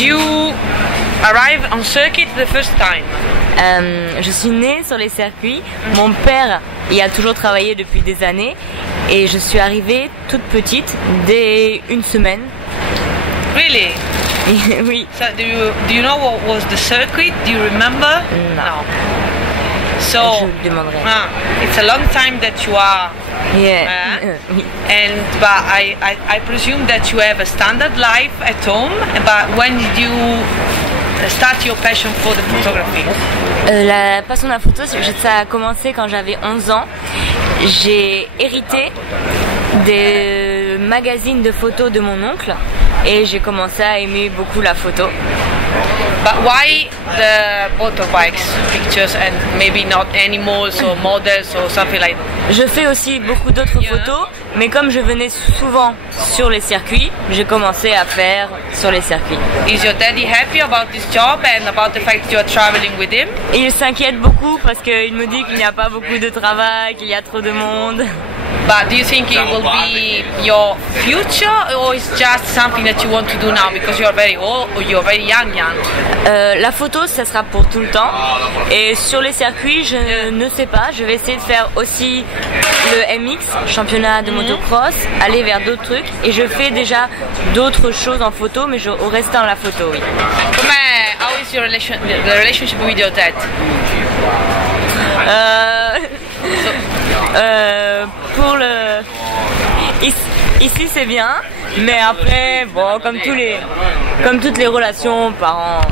you arrive on circuit the first time? Je suis née sur les circuits. Mon père y a toujours travaillé depuis des années et je suis arrivée toute petite, dès une semaine. Really? Oui. So do you know what was the circuit? Do you remember? No. So Je lui demanderai. It's a long time that you are. Yeah. Oui. But I presume that you have a standard life at home. But when did you start your passion for the photography? La passion de la photo, ça a commencé quand j'avais 11 ans. J'ai hérité des magazines de photos de mon oncle et j'ai commencé à aimer beaucoup la photo. But why the motorbikes pictures and maybe not animals or models or something like that? Je fais aussi beaucoup d'autres photos, mais comme je venais souvent sur les circuits, j'ai commencé à faire sur les circuits. Is your daddy happy about this job and about the fact that you are traveling with him? Et il s'inquiète beaucoup parce qu'il me dit qu'il n'y a pas beaucoup de travail, qu'il y a trop de monde. But do you think it will be your future or it's just something that you want to do now because you are very old or you are very young? La photo, ça sera pour tout le temps. Et sur les circuits, je ne sais pas. Je vais essayer de faire aussi le MX, championnat de motocross, aller vers d'autres trucs. Et je fais déjà d'autres choses en photo, mais au restant la photo, oui. How is your the relationship with your dad? Pour le ici c'est bien, mais après bon comme toutes les relations parents.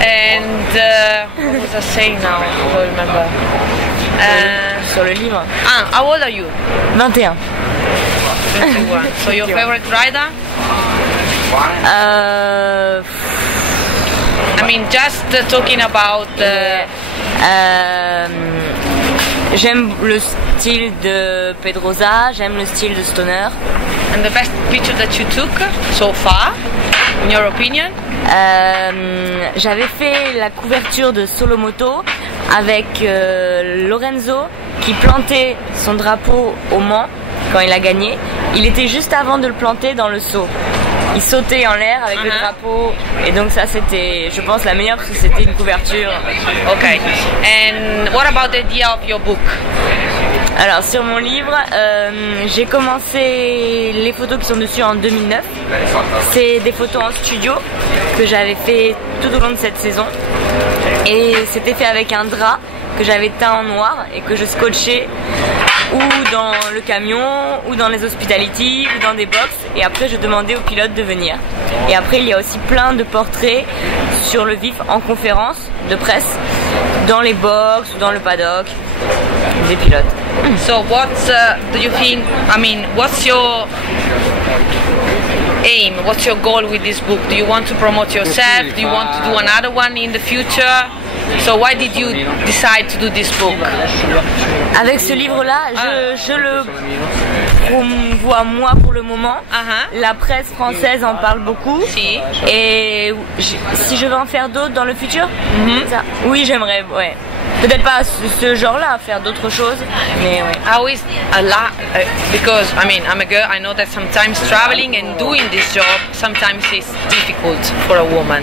And what was I saying now? I don't remember. Sur le livre. How old are you? 21. 21. So your favorite rider? I mean, just talking about. J'aime le style de Pedrosa, j'aime le style de Stoner. And the best picture that you took so far, in your opinion? J'avais fait la couverture de Solomoto avec Lorenzo qui plantait son drapeau au Mans quand il a gagné. Il était juste avant de le planter dans le seau. Il sautait en l'air avec le drapeau et donc ça c'était, je pense, la meilleure parce que c'était une couverture. Okay. And what about the idea of your book? Alors sur mon livre, j'ai commencé les photos qui sont dessus en 2009. C'est des photos en studio que j'avais fait tout au long de cette saison et c'était fait avec un drap que j'avais teint en noir et que je scotchais ou dans le camion, ou dans les hospitality, ou dans des box. Et après, je demandais aux pilotes de venir. Et après, il y a aussi plein de portraits sur le vif en conférence de presse, dans les box ou dans le paddock des pilotes. So what do you think, I mean, what's your aim, what's your goal with this book? Do you want to promote yourself? Do you want to do another one in the future? So why did you decide to do this book? Avec ce livre-là, je le promouvois moi pour le moment. La presse française en parle beaucoup. Si. Et si je veux en faire d'autres dans le futur, oui, j'aimerais, ouais. Peut-être pas ce genre-là, faire d'autres choses, mais ouais. How is a lot, because I mean, I'm a girl, I know that sometimes traveling and doing this job sometimes is difficult for a woman.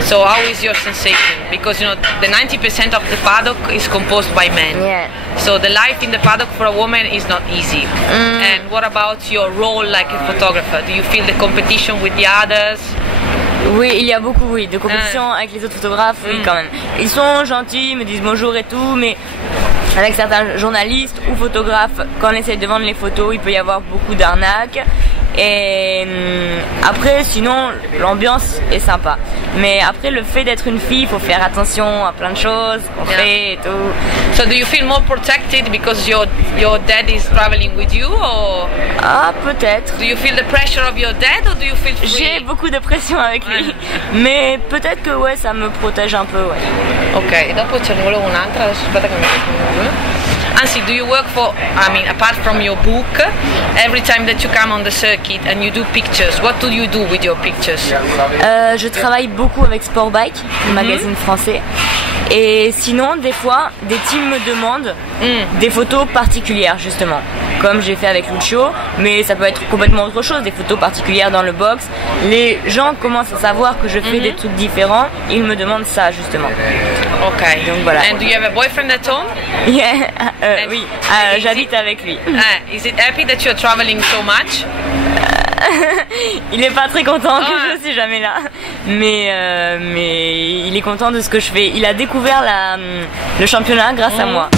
So how is your sensation? Because you know, the 90% of the paddock is composed by men. Yeah. So the life in the paddock for a woman is not easy. And what about your role like a photographer? Do you feel the competition with the others? Oui, il y a beaucoup de compétition avec les autres photographes, oui quand même. Ils sont gentils, me disent bonjour et tout, mais avec certains journalistes ou photographes, quand on essaie de vendre les photos, il peut y avoir beaucoup d'arnaques. Et après, sinon, l'ambiance est sympa. Mais après, le fait d'être une fille, il faut faire attention à plein de choses qu'on fait et tout. So do you feel more protected because your dad is traveling with you, or? Ah, peut-être. Do you feel the pressure of your dad, or do you feel free? J'ai beaucoup de pression avec lui, mais peut-être que ouais, ça me protège un peu, ouais. Ok, dopo ce ne volevo un'altra, adesso aspetta che mi metto. Anzi, do you work for, I mean, apart from your book, every time that you come on the circuit and you do pictures, what do you do with your pictures? Je travaille beaucoup avec Sportbike, le magazine français, Et sinon, des fois, des teams me demandent des photos particulières, justement. Comme j'ai fait avec Lucio, mais ça peut être complètement autre chose, des photos particulières dans le box. Les gens commencent à savoir que je fais des trucs différents, ils me demandent ça, justement. Ok. Donc voilà. And do you have a boyfriend at home? Yeah. Oui, j'habite avec lui. Is it happy that you're traveling so much? Il est pas très content que je suis jamais là, mais il est content de ce que je fais. Il a découvert le championnat grâce à moi.